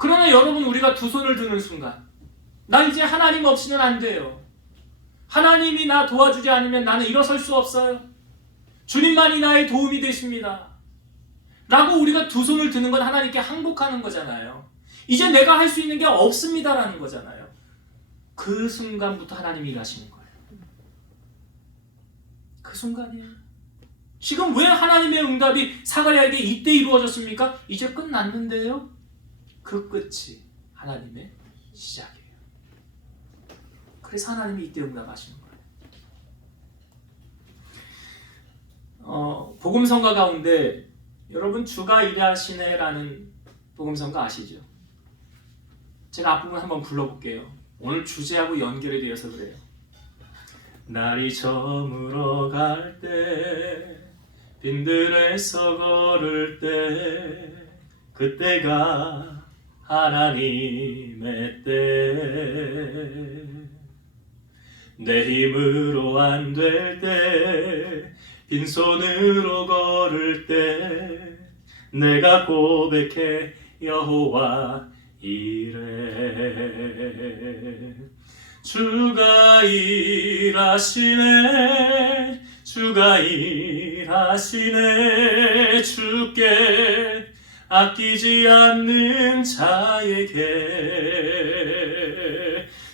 그러나 여러분 우리가 두 손을 드는 순간 나 이제 하나님 없이는 안 돼요. 하나님이 나 도와주지 않으면 나는 일어설 수 없어요. 주님만이 나의 도움이 되십니다. 라고 우리가 두 손을 드는 건 하나님께 항복하는 거잖아요. 이제 내가 할 수 있는 게 없습니다라는 거잖아요. 그 순간부터 하나님이 일하시는 거예요. 그 순간이에요. 지금 왜 하나님의 응답이 사가랴에게 이때 이루어졌습니까? 이제 끝났는데요. 그 끝이 하나님의 시작이에요. 그래서 하나님이 이때 응답하시는 거예요. 복음성가 가운데 여러분 주가 일하시네라는 복음성가 아시죠? 제가 앞부분 한번 불러볼게요. 오늘 주제하고 연결이 되어서 그래요. 날이 저물어 갈 때 빈들에서 걸을 때 그때가 하나님의 때 내 힘으로 안 될 때 빈손으로 걸을 때 내가 고백해 여호와 이래 주가 일하시네 주가 일하시네 주께 아끼지 않는 자에게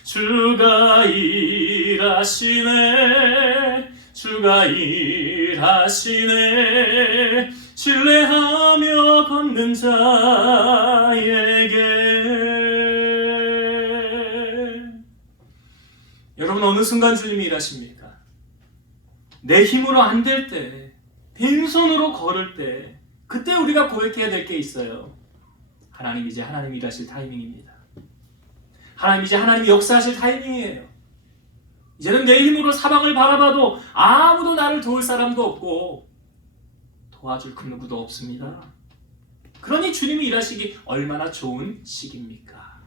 주가 일하시네 주가 일하시네 신뢰하며 걷는 자에게. 여러분 어느 순간 주님이 일하십니까? 내 힘으로 안 될 때 빈손으로 걸을 때 그때 우리가 고백해야 될 게 있어요. 하나님 이제 하나님이 일하실 타이밍입니다. 하나님 이제 하나님이 역사하실 타이밍이에요. 이제는 내 힘으로 사방을 바라봐도 아무도 나를 도울 사람도 없고 도와줄 그 누구도 없습니다. 그러니 주님이 일하시기 얼마나 좋은 시기입니까?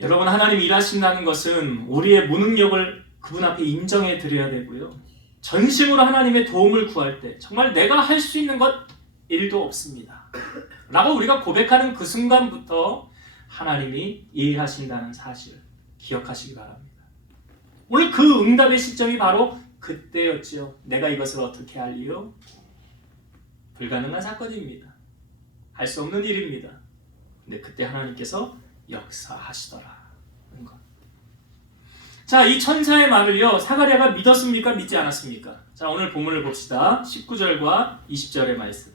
여러분, 하나님이 일하신다는 것은 우리의 무능력을 그분 앞에 인정해 드려야 되고요. 전심으로 하나님의 도움을 구할 때 정말 내가 할 수 있는 것 일도 없습니다 라고 우리가 고백하는 그 순간부터 하나님이 일하신다는 사실 기억하시기 바랍니다. 오늘 그 응답의 시점이 바로 그때였지요. 내가 이것을 어떻게 할리요? 불가능한 사건입니다. 할 수 없는 일입니다. 근데 그때 하나님께서 역사하시더라는 것. 자, 이 천사의 말을요, 사가랴가 믿었습니까? 믿지 않았습니까? 자, 오늘 본문을 봅시다. 19절과 20절의 말씀.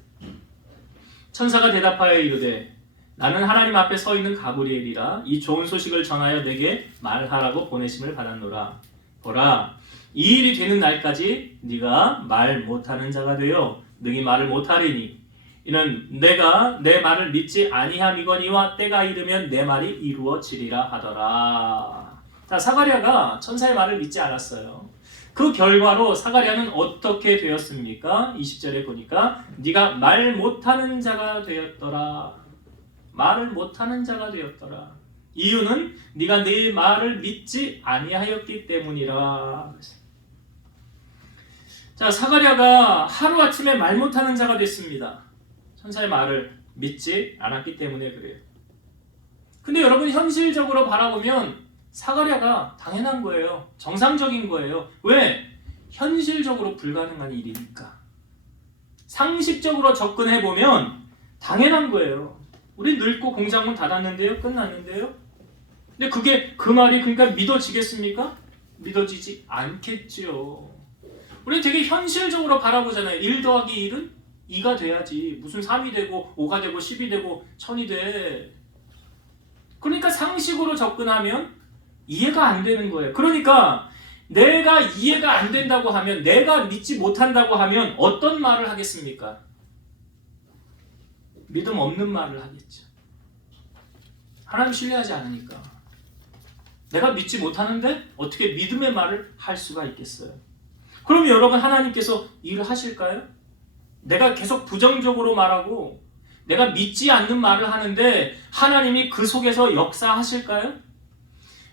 천사가 대답하여 이르되 나는 하나님 앞에 서 있는 가브리엘이라 이 좋은 소식을 전하여 내게 말하라고 보내심을 받았노라. 보라, 이 일이 되는 날까지 네가 말 못하는 자가 되어 능히 말을 못하리니 이는 내가 내 말을 믿지 아니함이거니와 때가 이르면 내 말이 이루어지리라 하더라. 자, 사가랴가 천사의 말을 믿지 않았어요. 그 결과로 사가랴는 어떻게 되었습니까? 20절에 보니까 네가 말 못하는 자가 되었더라. 말을 못하는 자가 되었더라. 이유는 네가 네 말을 믿지 아니하였기 때문이라. 자, 사가랴가 하루아침에 말 못하는 자가 됐습니다. 천사의 말을 믿지 않았기 때문에 그래요. 근데 여러분, 현실적으로 바라보면 사가랴가 당연한 거예요. 정상적인 거예요. 왜? 현실적으로 불가능한 일이니까. 상식적으로 접근해보면 당연한 거예요. 우리 늙고 공장문 닫았는데요? 끝났는데요? 근데 그 말이 그러니까 믿어지겠습니까? 믿어지지 않겠지요. 우리 되게 현실적으로 바라보잖아요. 1 더하기 1은 2가 돼야지. 무슨 3이 되고 5가 되고 10이 되고 1000이 돼. 그러니까 상식으로 접근하면 이해가 안 되는 거예요. 그러니까 내가 이해가 안 된다고 하면, 내가 믿지 못한다고 하면 어떤 말을 하겠습니까? 믿음 없는 말을 하겠죠. 하나님 신뢰하지 않으니까. 내가 믿지 못하는데 어떻게 믿음의 말을 할 수가 있겠어요? 그럼 여러분, 하나님께서 일을 하실까요? 내가 계속 부정적으로 말하고 내가 믿지 않는 말을 하는데 하나님이 그 속에서 역사하실까요?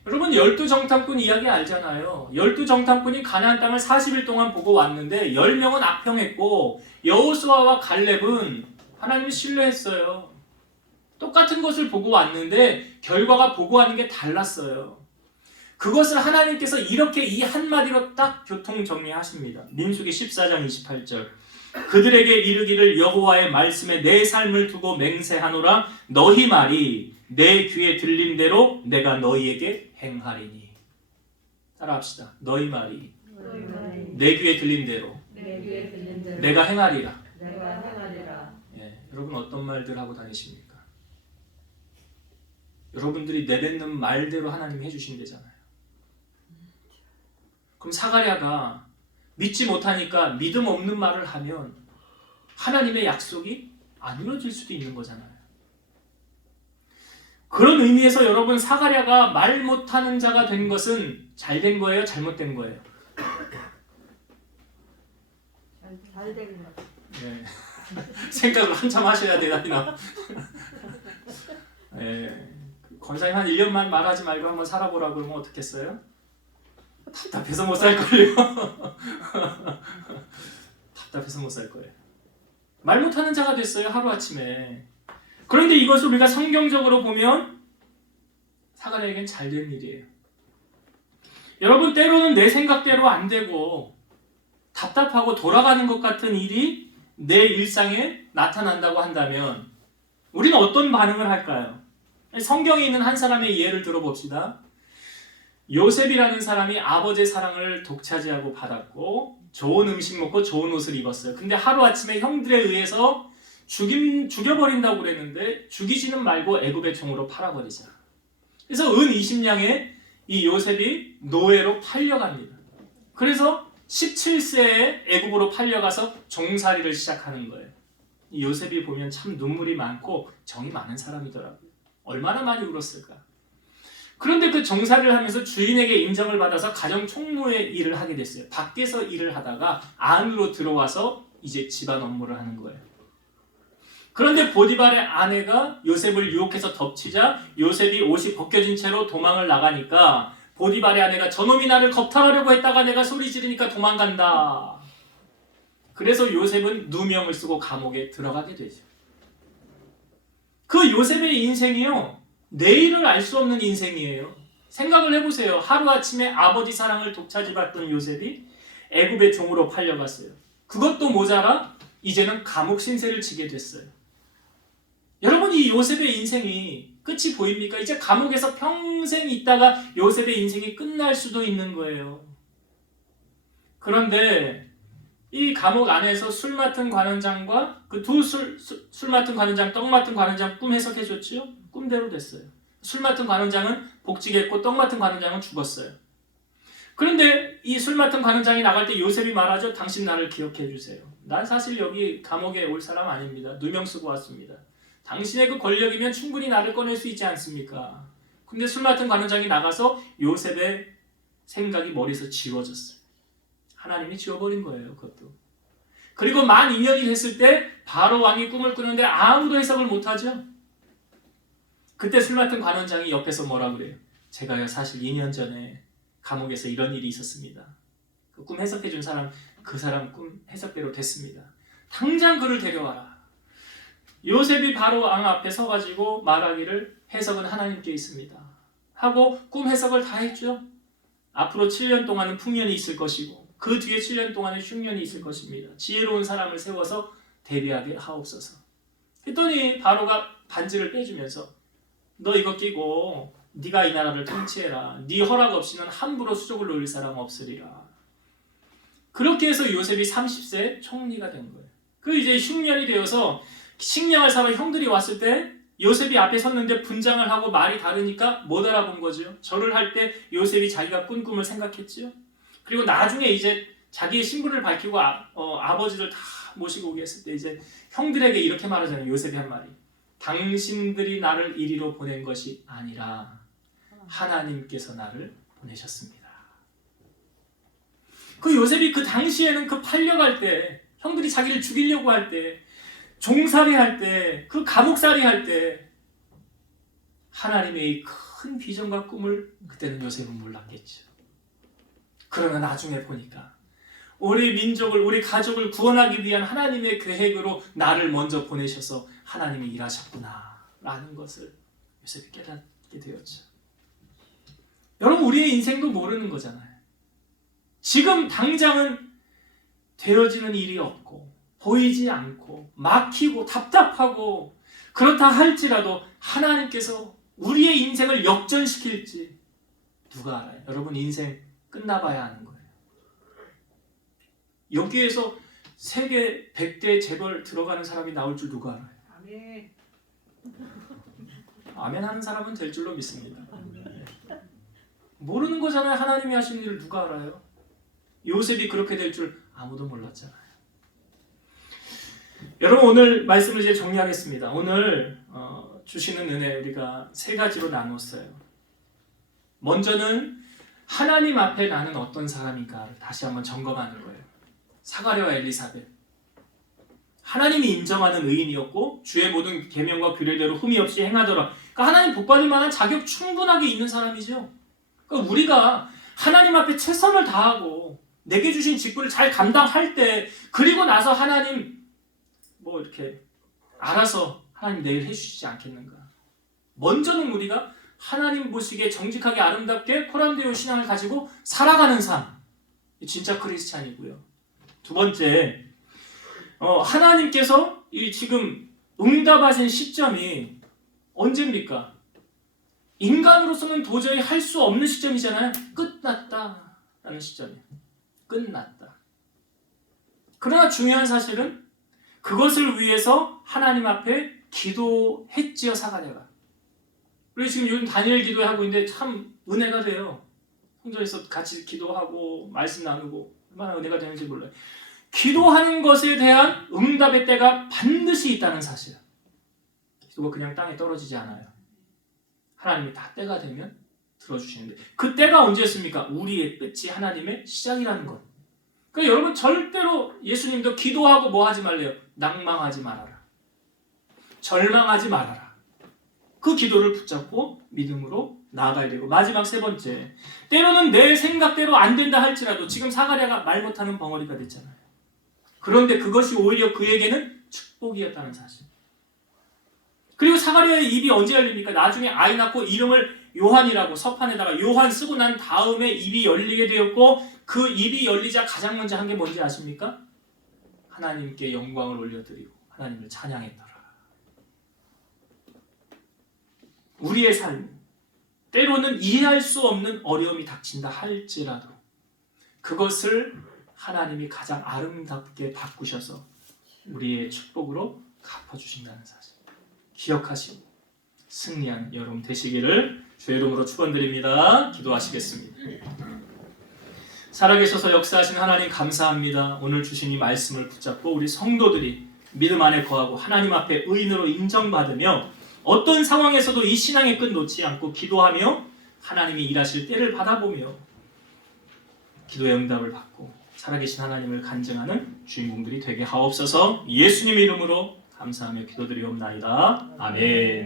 여러분, 12정탐꾼 이야기 알잖아요. 12정탐꾼이 가나안 땅을 40일 동안 보고 왔는데 10명은 악평했고 여호수아와 갈렙은 하나님을 신뢰했어요. 똑같은 것을 보고 왔는데 결과가 보고하는 게 달랐어요. 그것을 하나님께서 이렇게 이 한마디로 딱 교통정리하십니다. 민수기 14장 28절. 그들에게 이르기를 여호와의 말씀에 내 삶을 두고 맹세하노라. 너희 말이 내 귀에 들린 대로 내가 너희에게 행하리니. 따라합시다. 너희 말이 내 귀에 들린 대로 내가 행하리라. 예, 여러분 어떤 말들 하고 다니십니까? 여러분들이 내뱉는 말대로 하나님이 해주신대잖아요. 그럼 사가랴가 믿지 못하니까 믿음 없는 말을 하면 하나님의 약속이 안 이루어질 수도 있는 거잖아요. 그런 의미에서 여러분, 사가랴가 말 못하는 자가 된 것은 잘 된 거예요? 잘못된 거예요? 잘 된 거. 네. 생각을 한참 하셔야 되나? 네. 권사님 한 1년만 말하지 말고 한번 살아보라고 그러면 어떻겠어요? 답답해서 못 살 거예요. 답답해서 못 살 거예요. 말 못하는 자가 됐어요, 하루아침에. 그런데 이것을 우리가 성경적으로 보면 사가랴에겐 잘된 일이에요. 여러분, 때로는 내 생각대로 안 되고 답답하고 돌아가는 것 같은 일이 내 일상에 나타난다고 한다면 우리는 어떤 반응을 할까요? 성경에 있는 한 사람의 예를 들어봅시다. 요셉이라는 사람이 아버지의 사랑을 독차지하고 받았고 좋은 음식 먹고 좋은 옷을 입었어요. 근데 하루아침에 형들에 의해서 죽여버린다고 그랬는데 죽이지는 말고 애굽의 종으로 팔아버리자. 그래서 은 20냥에 이 요셉이 노예로 팔려갑니다. 그래서 17세에 애굽으로 팔려가서 종살이를 시작하는 거예요. 이 요셉이 보면 참 눈물이 많고 정이 많은 사람이더라고요. 얼마나 많이 울었을까. 그런데 그 종살이를 하면서 주인에게 인정을 받아서 가정 총무의 일을 하게 됐어요. 밖에서 일을 하다가 안으로 들어와서 이제 집안 업무를 하는 거예요. 그런데 보디발의 아내가 요셉을 유혹해서 덮치자 요셉이 옷이 벗겨진 채로 도망을 나가니까 보디발의 아내가 저놈이 나를 겁탈하려고 했다가 내가 소리 지르니까 도망간다. 그래서 요셉은 누명을 쓰고 감옥에 들어가게 되죠. 그 요셉의 인생이요, 내일을 알 수 없는 인생이에요. 생각을 해보세요. 하루아침에 아버지 사랑을 독차지받던 요셉이 애굽의 종으로 팔려갔어요. 그것도 모자라 이제는 감옥 신세를 지게 됐어요. 여러분, 이 요셉의 인생이 끝이 보입니까? 이제 감옥에서 평생 있다가 요셉의 인생이 끝날 수도 있는 거예요. 그런데 이 감옥 안에서 술 맡은 관원장과 그 두 술 맡은 관원장, 떡 맡은 관원장 꿈 해석해줬죠? 꿈대로 됐어요. 술 맡은 관원장은 복직했고 떡 맡은 관원장은 죽었어요. 그런데 이 술 맡은 관원장이 나갈 때 요셉이 말하죠. 당신 나를 기억해 주세요. 난 사실 여기 감옥에 올 사람 아닙니다. 누명 쓰고 왔습니다. 당신의 그 권력이면 충분히 나를 꺼낼 수 있지 않습니까? 근데 술 맡은 관원장이 나가서 요셉의 생각이 머리에서 지워졌어요. 하나님이 지워버린 거예요. 그것도. 그리고 만 2년이 됐을 때 바로 왕이 꿈을 꾸는데 아무도 해석을 못하죠. 그때 술 맡은 관원장이 옆에서 뭐라 그래요? 제가요 사실 2년 전에 감옥에서 이런 일이 있었습니다. 그 꿈 해석해 준 사람, 그 사람 꿈 해석대로 됐습니다. 당장 그를 데려와라. 요셉이 바로 왕 앞에 서가지고 말하기를 해석은 하나님께 있습니다. 하고 꿈 해석을 다 했죠. 앞으로 7년 동안은 풍년이 있을 것이고 그 뒤에 7년 동안은 흉년이 있을 것입니다. 지혜로운 사람을 세워서 대비하게 하옵소서. 했더니 바로가 반지를 빼주면서 너 이거 끼고 네가 이 나라를 통치해라. 네 허락 없이는 함부로 수족을 놀릴 사람 없으리라. 그렇게 해서 요셉이 30세 총리가 된 거예요. 그 이제 흉년이 되어서 식량을 사러 형들이 왔을 때 요셉이 앞에 섰는데 분장을 하고 말이 다르니까 못 알아본 거죠. 절을 할 때 요셉이 자기가 꾼 꿈을 생각했죠. 그리고 나중에 이제 자기의 신분을 밝히고 아버지를 다 모시고 오게 했을 때 이제 형들에게 이렇게 말하잖아요. 요셉이 한 말이. 당신들이 나를 이리로 보낸 것이 아니라 하나님께서 나를 보내셨습니다. 그 요셉이 그 당시에는 그 팔려갈 때 형들이 자기를 죽이려고 할 때 종살이 할 때 그 감옥살이 할 때 하나님의 큰 비전과 꿈을 그때는 요셉은 몰랐겠죠. 그러나 나중에 보니까 우리 민족을 우리 가족을 구원하기 위한 하나님의 계획으로 나를 먼저 보내셔서 하나님이 일하셨구나 라는 것을 요셉이 깨닫게 되었죠. 여러분 우리의 인생도 모르는 거잖아요. 지금 당장은 되어지는 일이 없고 보이지 않고 막히고 답답하고 그렇다 할지라도 하나님께서 우리의 인생을 역전시킬지 누가 알아요? 여러분 인생 끝나봐야 하는 거예요. 여기에서 세계 100대 재벌 들어가는 사람이 나올 줄 누가 알아요? 아멘. 아멘 하는 사람은 될 줄로 믿습니다. 모르는 거잖아요. 하나님이 하신 일을 누가 알아요? 요셉이 그렇게 될 줄 아무도 몰랐잖아요. 여러분 오늘 말씀을 이제 정리하겠습니다. 오늘 주시는 은혜 우리가 세 가지로 나눴어요. 먼저는 하나님 앞에 나는 어떤 사람인가를 다시 한번 점검하는 거예요. 사가랴와 엘리사벳. 하나님이 인정하는 의인이었고 주의 모든 계명과 규례대로 흠이 없이 행하더라. 그러니까 하나님 복받을 만한 자격 충분하게 있는 사람이죠. 그러니까 우리가 하나님 앞에 최선을 다하고 내게 주신 직분을 잘 감당할 때 그리고 나서 하나님 뭐 이렇게 알아서 하나님 내일 해주시지 않겠는가. 먼저는 우리가 하나님 보시기에 정직하게 아름답게 코람데오 신앙을 가지고 살아가는 삶. 진짜 크리스찬이고요. 두 번째, 하나님께서 이 지금 응답하신 시점이 언제입니까? 인간으로서는 도저히 할 수 없는 시점이잖아요. 끝났다라는 시점이에요. 끝났다. 그러나 중요한 사실은 그것을 위해서 하나님 앞에 기도했지요, 사가랴가. 우리 지금 요즘 다니엘 기도하고 있는데 참 은혜가 돼요. 성전에서 같이 기도하고 말씀 나누고 얼마나 은혜가 되는지 몰라요. 기도하는 것에 대한 응답의 때가 반드시 있다는 사실. 기도가 그냥 땅에 떨어지지 않아요. 하나님이 다 때가 되면 들어주시는데 그 때가 언제였습니까? 우리의 끝이 하나님의 시작이라는 것. 그러니까 여러분 절대로 예수님도 기도하고 뭐 하지 말래요? 낭망하지 말아라. 절망하지 말아라. 그 기도를 붙잡고 믿음으로 나아가야 되고, 마지막 세 번째, 때로는 내 생각대로 안 된다 할지라도 지금 사가랴가 말 못하는 벙어리가 됐잖아요. 그런데 그것이 오히려 그에게는 축복이었다는 사실. 그리고 사가랴의 입이 언제 열립니까? 나중에 아이 낳고 이름을 요한이라고 서판에다가 요한 쓰고 난 다음에 입이 열리게 되었고, 그 입이 열리자 가장 먼저 한 게 뭔지 아십니까? 하나님께 영광을 올려드리고 하나님을 찬양했더라. 우리의 삶, 때로는 이해할 수 없는 어려움이 닥친다 할지라도 그것을 하나님이 가장 아름답게 바꾸셔서 우리의 축복으로 갚아주신다는 사실 기억하시고 승리하는 여러분 되시기를 주의 이름으로 축원드립니다. 기도하시겠습니다. 살아계셔서 역사하신 하나님 감사합니다. 오늘 주신 이 말씀을 붙잡고 우리 성도들이 믿음 안에 거하고 하나님 앞에 의인으로 인정받으며 어떤 상황에서도 이 신앙의 끈 놓지 않고 기도하며 하나님이 일하실 때를 받아보며 기도의 응답을 받고 살아계신 하나님을 간증하는 주인공들이 되게 하옵소서. 예수님의 이름으로 감사하며 기도드리옵나이다. 아멘.